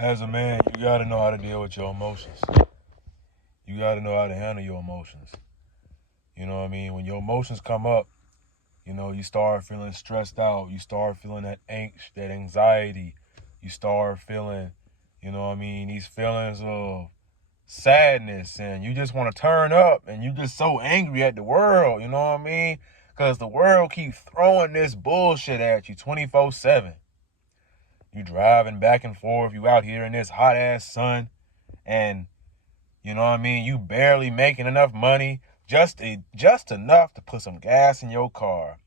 As a man, you gotta know how to deal with your emotions. You gotta know how to handle your emotions. You know what I mean? When your emotions come up, you start feeling stressed out. You start feeling that angst, that anxiety. You start feeling, these feelings of sadness, and you just want to turn up, and you just so angry at the world, you know what I mean? Because the world keeps throwing this bullshit at you 24/7. You driving back and forth, you out here in this hot ass sun, and you know what I mean, you barely making enough money, just enough to put some gas in your car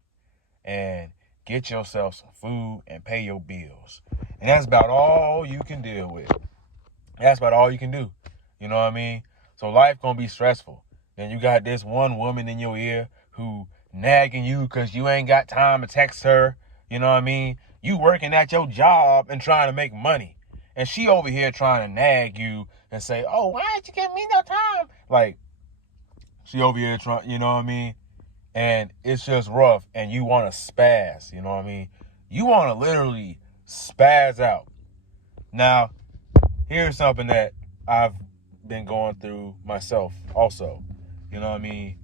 and get yourself some food and pay your bills. And that's about all you can deal with. That's about all you can do. You know what I mean? So life gonna be stressful. Then you got this one woman in your ear who nagging you because you ain't got time to text her. You know what I mean? You working at your job and trying to make money. And she over here trying to nag you and say, oh, why ain't you giving me no time? Like, she over here trying, you know what I mean? And it's just rough. And you want to spaz, you know what I mean? You want to literally spaz out. Now, here's something that I've been going through myself also. You know what I mean?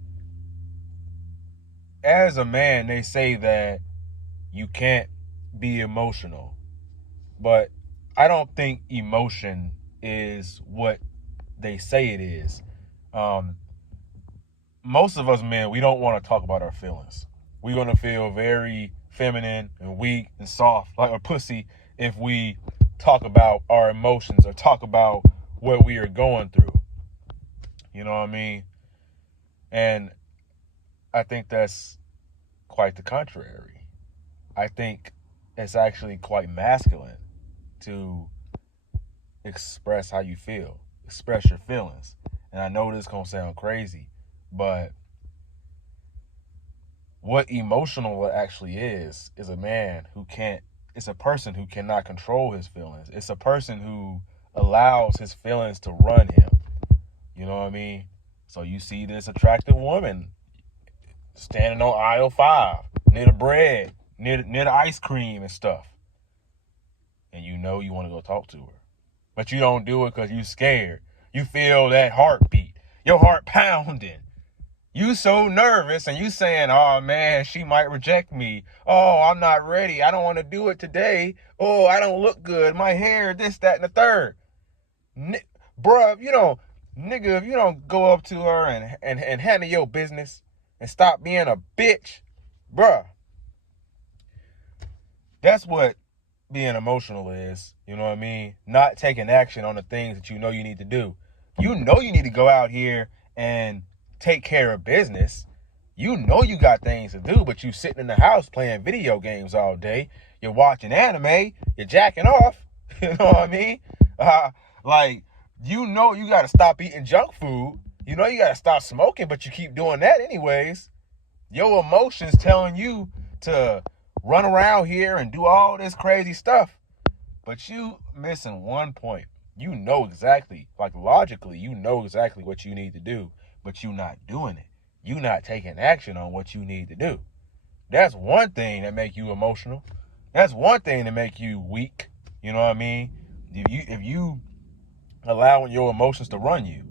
As a man, they say that you can't be emotional. But I don't think emotion is what they say it is. Most of us men, we don't want to talk about our feelings. We're going to feel very feminine and weak and soft, like a pussy, if we talk about our emotions or talk about what we are going through. You know what I mean? And I think that's quite the contrary. I think it's actually quite masculine to express how you feel, express your feelings. And I know this gonna sound crazy, but what emotional actually is a man who can't, it's a person who cannot control his feelings. It's a person who allows his feelings to run him. You know what I mean? So you see this attractive woman standing on aisle 5, near the bread, near the ice cream and stuff. And you know you want to go talk to her. But you don't do it because you scared. You feel that heartbeat, your heart pounding. You so nervous and you saying, oh man, she might reject me. Oh, I'm not ready. I don't want to do it today. Oh, I don't look good. My hair, this, that, and the third. Bruh, if you don't go up to her and handle your business and stop being a bitch, bruh, that's what being emotional is. You know what I mean? Not taking action on the things that you know you need to do. You know you need to go out here and take care of business. You know you got things to do, but you sitting in the house playing video games all day. You're watching anime. You're jacking off. You know what I mean? You know you got to stop eating junk food. You know you got to stop smoking, but you keep doing that anyways. Your emotions telling you to run around here and do all this crazy stuff. But you missing one point. You know exactly, like logically, you know exactly what you need to do, but you not doing it. You not taking action on what you need to do. That's one thing that make you emotional. That's one thing that make you weak. You know what I mean? If you allowing your emotions to run you.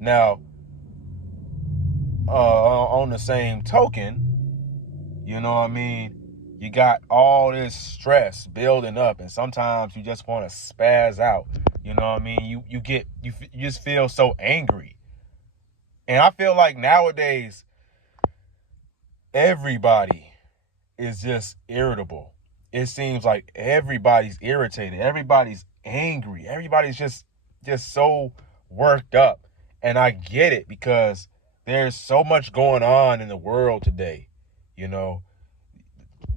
Now, on the same token, you know what I mean? You got all this stress building up, and sometimes you just want to spaz out. You know what I mean? You just feel so angry. And I feel like nowadays, everybody is just irritable. It seems like everybody's irritated. Everybody's angry. Everybody's just so worked up. And I get it because there's so much going on in the world today. You know,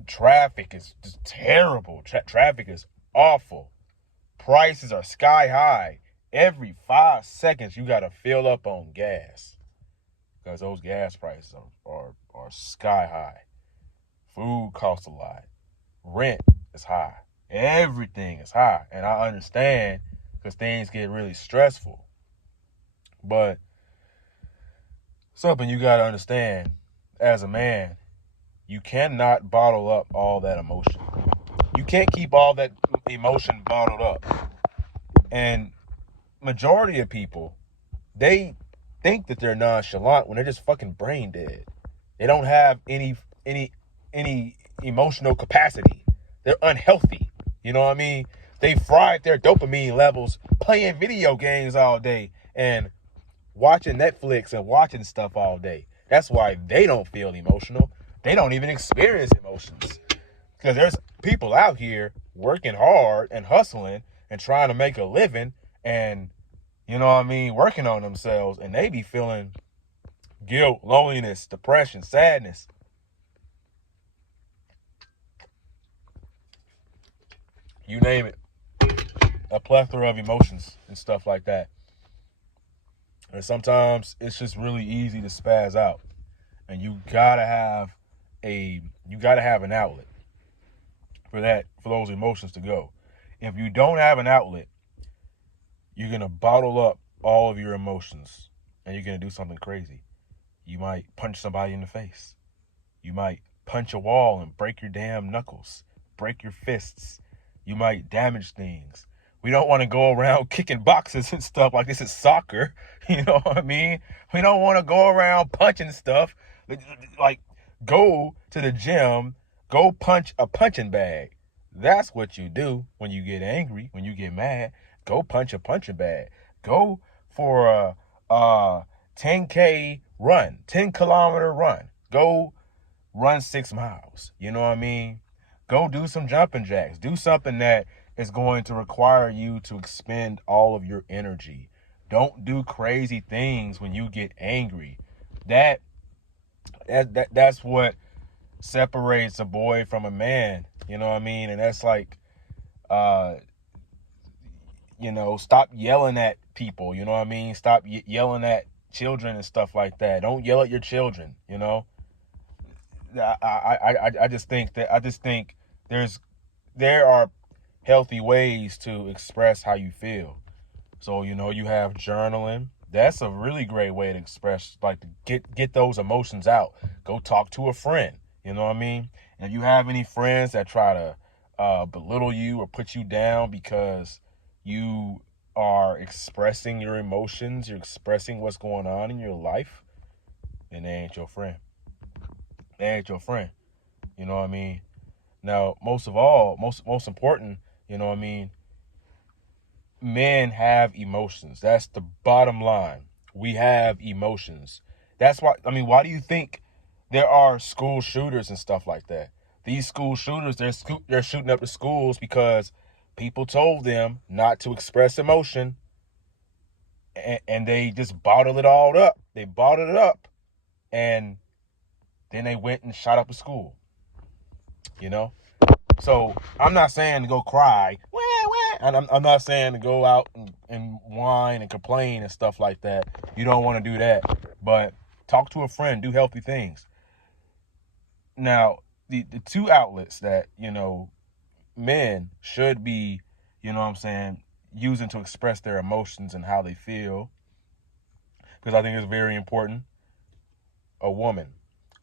traffic is just terrible. Traffic is awful. Prices are sky high. Every 5 seconds, you got to fill up on gas because those gas prices are sky high. Food costs a lot. Rent is high. Everything is high. And I understand because things get really stressful. But something you got to understand as a man, you cannot bottle up all that emotion. You can't keep all that emotion bottled up. And majority of people, they think that they're nonchalant when they're just fucking brain dead. They don't have any emotional capacity. They're unhealthy. You know what I mean? They fried their dopamine levels playing video games all day and watching Netflix and watching stuff all day. That's why they don't feel emotional. They don't even experience emotions. Because there's people out here working hard and hustling and trying to make a living and, you know what I mean, working on themselves, and they be feeling guilt, loneliness, depression, sadness. You name it. A plethora of emotions and stuff like that. And sometimes it's just really easy to spaz out. And you gotta have an outlet for those emotions to go. If you don't have an outlet, you're gonna bottle up all of your emotions and you're gonna do something crazy. You might punch somebody in the face. You might punch a wall and break your damn knuckles, break your fists. You might damage things. We don't want to go around kicking boxes and stuff like this is soccer. You know what I mean? We don't want to go around punching stuff. Like, go to the gym, go punch a punching bag. That's what you do when you get angry, when you get mad. Go punch a punching bag. Go for a 10K run, 10-kilometer run. Go run 6 miles. You know what I mean? Go do some jumping jacks. Do something that is going to require you to expend all of your energy. Don't do crazy things when you get angry. That's what separates a boy from a man. You know what I mean? And that's like, stop yelling at people. You know what I mean? Stop yelling at children and stuff like that. Don't yell at your children. You know, I just think there are healthy ways to express how you feel. So, you have journaling. That's a really great way to express, like, to get those emotions out. Go talk to a friend. You know what I mean? And if you have any friends that try to belittle you or put you down because you are expressing your emotions, you're expressing what's going on in your life, then they ain't your friend. They ain't your friend. You know what I mean? Now, most important, you know what I mean, men have emotions. That's the bottom line. We have emotions. That's why, why do you think there are school shooters and stuff like that? These school shooters, they're shooting up the schools because people told them not to express emotion, and they just bottled it all up. They bottled it up, and then they went and shot up a school. You know? So I'm not saying to go cry, and I'm not saying to go out and whine and complain and stuff like that. You don't want to do that. But talk to a friend, do healthy things. Now, the two outlets that, men should be, using to express their emotions and how they feel, because I think it's very important. A woman,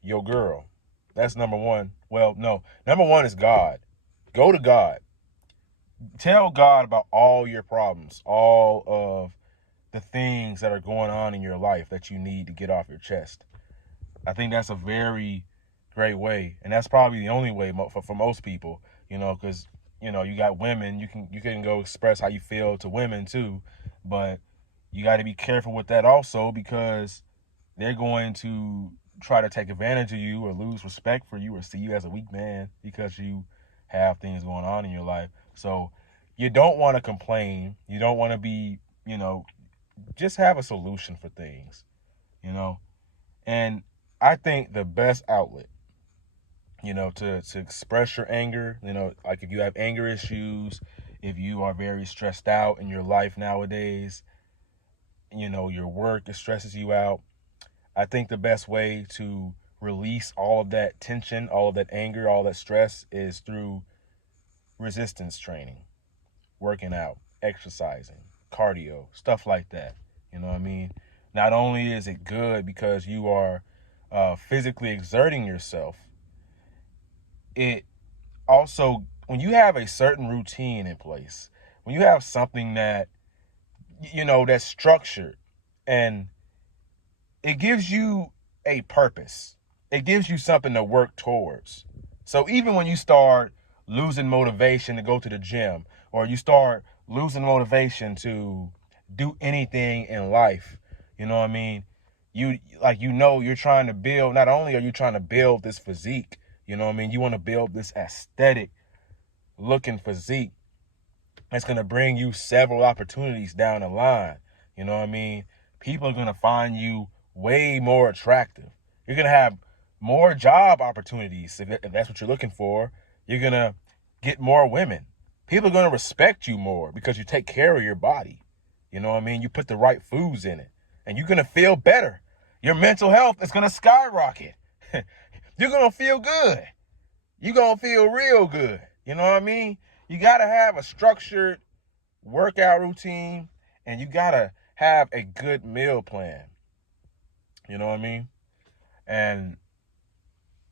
your girl. That's number one. Well, no. Number one is God. Go to God. Tell God about all your problems, all of the things that are going on in your life that you need to get off your chest. I think that's a very great way, and that's probably the only way for most people, because, you got women, you can go express how you feel to women too, but you got to be careful with that also, because they're going to try to take advantage of you or lose respect for you or see you as a weak man because you have things going on in your life. So you don't want to complain. You don't want to be, just have a solution for things, And I think the best outlet, to express your anger, like if you have anger issues, if you are very stressed out in your life nowadays, your work, it stresses you out. I think the best way to release all of that tension, all of that anger, all that stress is through resistance training, working out, exercising, cardio, stuff like that. You know what I mean? Not only is it good because you are physically exerting yourself, it also, when you have a certain routine in place, when you have something that that's structured, and it gives you a purpose. It gives you something to work towards. So even when you start losing motivation to go to the gym, or you start losing motivation to do anything in life, you know what I mean? You're trying to build, not only are you trying to build this physique, you know what I mean? You want to build this aesthetic looking physique that's going to bring you several opportunities down the line. You know what I mean? People are going to find you way more attractive. You're going to have more job opportunities if that's what you're looking for. You're going to get more women. People are going to respect you more because you take care of your body. You know what I mean? You put the right foods in it, and you're going to feel better. Your mental health is going to skyrocket. You're going to feel good. You're going to feel real good. You know what I mean? You got to have a structured workout routine, and you got to have a good meal plan. You know what I mean? And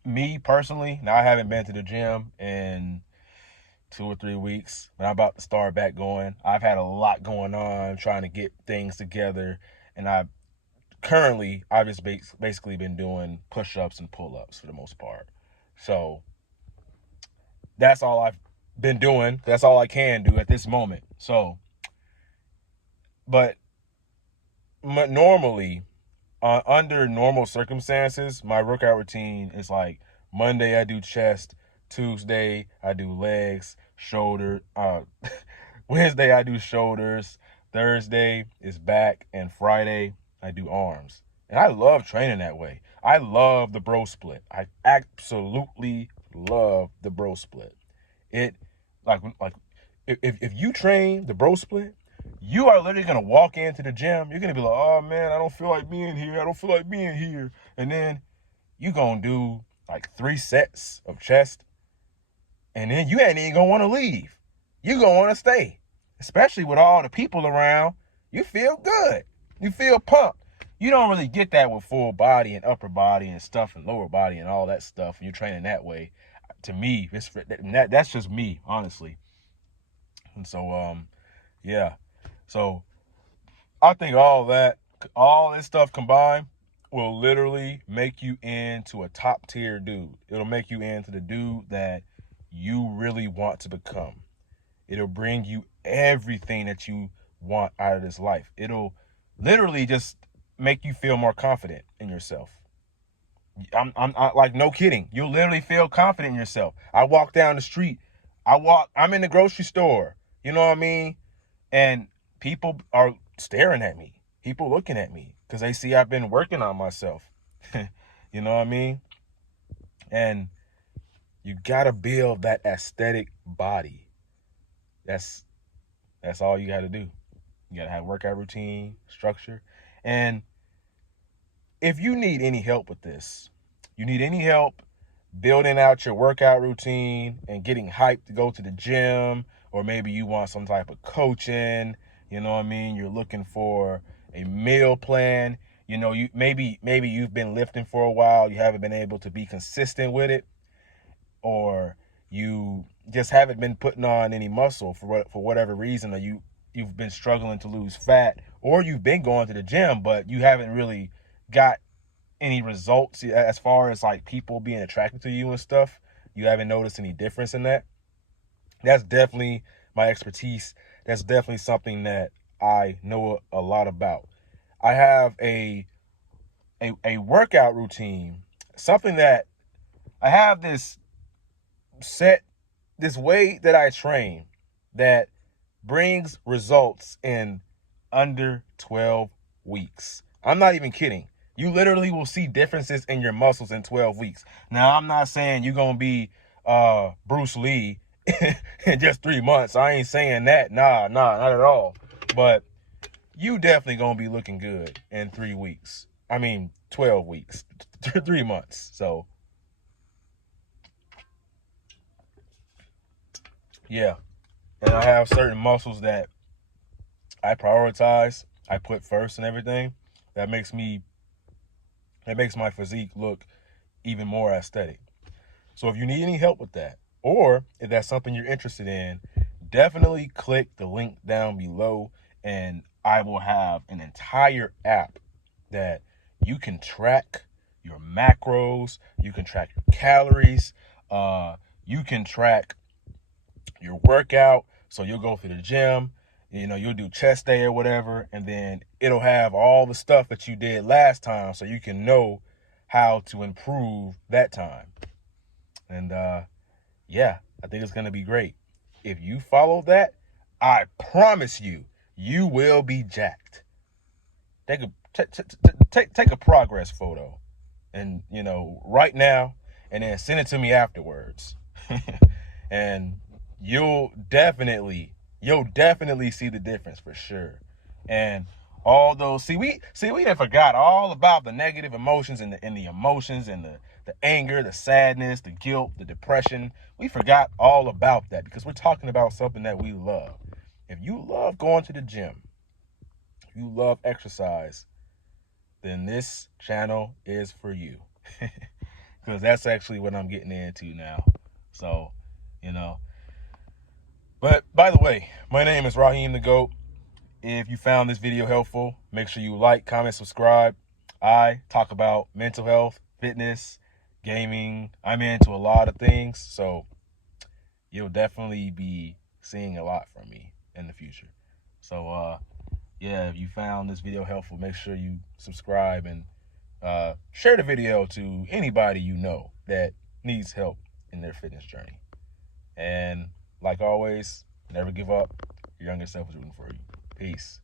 me personally, now I haven't been to the gym in 2 or 3 weeks, but I'm about to start back going. I've had a lot going on trying to get things together, and I've just basically been doing push-ups and pull-ups for the most part. So that's all I've been doing. That's all I can do at this moment. So, but normally, under normal circumstances, my workout routine is like Monday I do chest, Tuesday I do legs, shoulder, Wednesday I do shoulders, Thursday is back, and Friday I do arms. And I love training that way. I love the bro split. I absolutely love the bro split. It like if you train the bro split, you are literally gonna walk into the gym. You're gonna be like, oh man, I don't feel like being here. I don't feel like being here. And then you gonna do like 3 sets of chest, and then you ain't even gonna want to leave. You gonna want to stay, especially with all the people around. You feel good. You feel pumped. You don't really get that with full body and upper body and stuff and lower body and all that stuff. And you're training that way. To me, that's just me, honestly. And so, yeah. So I think all this stuff combined will literally make you into a top tier dude. It'll make you into the dude that you really want to become. It'll bring you everything that you want out of this life. It'll literally just make you feel more confident in yourself. I'm like, no kidding. You'll literally feel confident in yourself. I walk down the street. I'm in the grocery store. You know what I mean? And people are staring at me. People looking at me because they see I've been working on myself. You know what I mean? And you got to build that aesthetic body. That's all you got to do. You got to have workout routine, structure. And if you need any help with this, you need any help building out your workout routine and getting hyped to go to the gym, or maybe you want some type of coaching, you know what I mean? You're looking for a meal plan. You know, maybe you've been lifting for a while, you haven't been able to be consistent with it, or you just haven't been putting on any muscle for whatever reason, or you've been struggling to lose fat, or you've been going to the gym but you haven't really got any results as far as like people being attracted to you and stuff. You haven't noticed any difference in that. That's definitely my expertise. That's definitely something that I know a lot about. I have a workout routine, something that I have this way that I train that brings results in under 12 weeks. I'm not even kidding. You literally will see differences in your muscles in 12 weeks. Now, I'm not saying you're going to be Bruce Lee in just 3 months. I ain't saying that. Nah, not at all. But you definitely going to be looking good in 3 weeks. I mean, 12 weeks, 3 months. So, yeah. And I have certain muscles that I prioritize, I put first and everything. That makes my physique look even more aesthetic. So if you need any help with that, or if that's something you're interested in, definitely click the link down below and I will have an entire app that you can track your macros, you can track your calories, you can track your workout. So you'll go to the gym, you'll do chest day or whatever, and then it'll have all the stuff that you did last time so you can know how to improve that time. And yeah, I think it's going to be great. If you follow that, I promise you, you will be jacked. Take a progress photo and, right now, and then send it to me afterwards. And you'll definitely see the difference for sure. And all those, we done forgot all about the negative emotions and the emotions and the anger, the sadness, the guilt, the depression. We forgot all about that because we're talking about something that we love. If you love going to the gym, if you love exercise, then this channel is for you. Because that's actually what I'm getting into now. So, But by the way, my name is Raheem the GOAT. If you found this video helpful, make sure you like, comment, subscribe. I talk about mental health, fitness, gaming. I'm into a lot of things, so you'll definitely be seeing a lot from me in the future. So, yeah, if you found this video helpful, make sure you subscribe and share the video to anybody you know that needs help in their fitness journey. And like always, never give up. Your younger self is rooting for you. Peace.